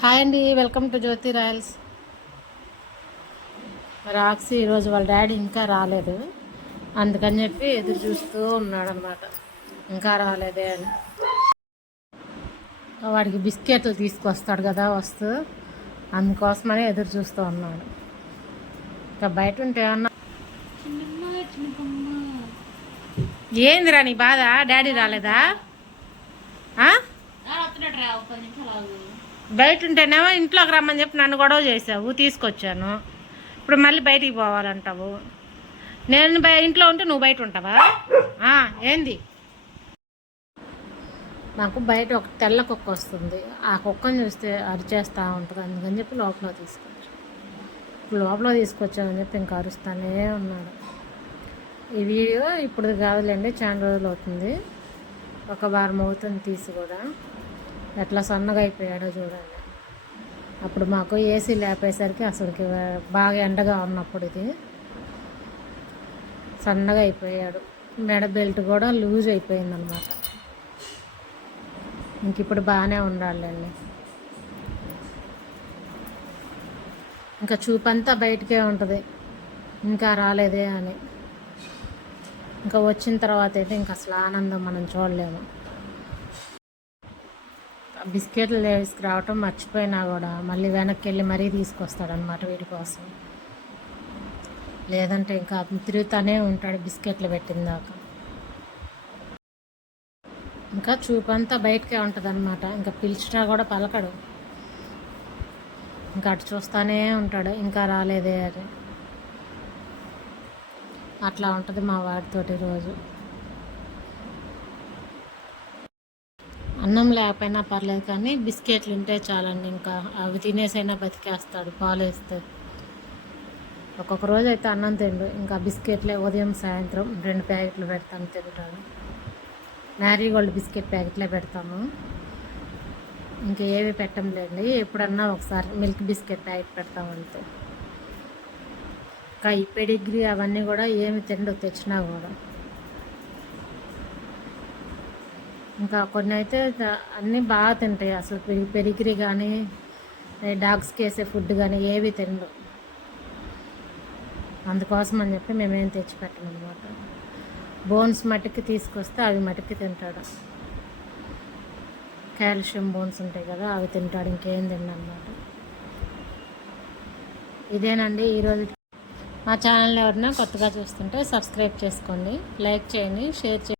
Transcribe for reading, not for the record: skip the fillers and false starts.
Hi అండి, welcome to Jyothi Royals. Roxy ఈరోజు వాళ్ళ డాడీ ఇంకా రాలేదు, అందుకని చెప్పి ఎదురు చూస్తూ ఉన్నాడు అనమాట. ఇంకా రాలేదే అని. వాడికి బిస్కెట్లు తీసుకొస్తాడు కదా వస్తూ, అందుకోసమని ఎదురు చూస్తూ ఉన్నాడు. ఇంకా బయట ఉంటే అన్నా ఏందిరా నీ బాధ? డాడీ రాలేదా? బయట ఉంటేనేమో ఇంట్లోకి రమ్మని చెప్పి నన్ను గొడవ చేసావు, తీసుకొచ్చాను. ఇప్పుడు మళ్ళీ బయటికి పోవాలంటావు. నేను ఇంట్లో ఉంటే నువ్వు బయట ఉంటావా? ఏంది? నాకు బయట ఒక తెల్ల కుక్క వస్తుంది, ఆ కుక్కని చూస్తే అరిచేస్తూ ఉంటుంది, అందుకని చెప్పి లోపల తీసుకొచ్చాను. ఇప్పుడు లోపల తీసుకొచ్చామని చెప్పి ఇంకా అరుస్తానే ఉన్నాడు. ఈ వీడియో ఇప్పుడు కాదులేండి, చాలా రోజులు అవుతుంది, ఒక వారం అవుతుంది తీసి కూడా. ఎట్లా సన్నగా అయిపోయాడో చూడండి. అప్పుడు మాకు ఏసీ లేపేసరికి అసలుకి బాగా ఎండగా ఉన్నప్పుడు ఇది సన్నగా అయిపోయాడు. మెడ బెల్ట్ కూడా లూజ్ అయిపోయిందనమాట. ఇంక ఇప్పుడు బాగానే ఉండాలండి. ఇంకా చూపంతా బయటకే ఉంటుంది, ఇంకా రాలేదే అని. ఇంకా వచ్చిన తర్వాత అయితే ఇంకా అసలు ఆనందం మనం చూడలేము. బిస్కెట్లు తీసుకురావటం మర్చిపోయినా కూడా మళ్ళీ వెనక్కి వెళ్ళి మరీ తీసుకొస్తాడనమాట వీడి కోసం. లేదంటే ఇంకా తిరుగుతూనే ఉంటాడు బిస్కెట్లు పెట్టిందాక. ఇంకా చూపంతా బయటకే ఉంటుంది అనమాట. ఇంకా పిలిచినా కూడా పలకడు, ఇంకా అటు చూస్తూనే ఉంటాడు, ఇంకా రాలేదే అని. అట్లా ఉంటుంది మా వాడితోటి రోజు. అన్నం లేకపోయినా పర్లేదు కానీ బిస్కెట్లు ఉంటే చాలండి, ఇంకా అవి తినేసైనా బతికేస్తాడు, పాలు వేస్తే. ఒక్కొక్క రోజు అయితే అన్నం తిండు, ఇంకా బిస్కెట్లే ఉదయం సాయంత్రం 2 ప్యాకెట్లు పెడతాను, తింటాడు. మ్యారీగోల్డ్ బిస్కెట్ ప్యాకెట్లే పెడతాము, ఇంకా ఏవి పెట్టంలేండి. ఎప్పుడన్నా ఒకసారి మిల్క్ బిస్కెట్ ప్యాకెట్ పెడతాము అంతే. ఇంకా ఈ పెడిగ్రీ అవన్నీ కూడా ఏమి తిండు, తెచ్చినా కూడా. ఇంకా కొన్ని అయితే అన్నీ బాగా తింటాయి, అసలు పెరిగిరి కానీ డాగ్స్కి వేసే ఫుడ్ కానీ ఏవి తినడు. అందుకోసం అని చెప్పి మేమేం తెచ్చిపెట్టమన్నమాట. బోన్స్ మటుకి తీసుకొస్తే అవి మటుకి తింటాడు. కాల్షియం బోన్స్ ఉంటాయి కదా, అవి తింటాడు, ఇంకేం తిన్నమాట. ఇదేనండి ఈరోజు. మా ఛానల్ ఎవరైనా కొత్తగా చూస్తుంటే సబ్స్క్రైబ్ చేసుకోండి, లైక్ చేయండి, షేర్ చేయండి.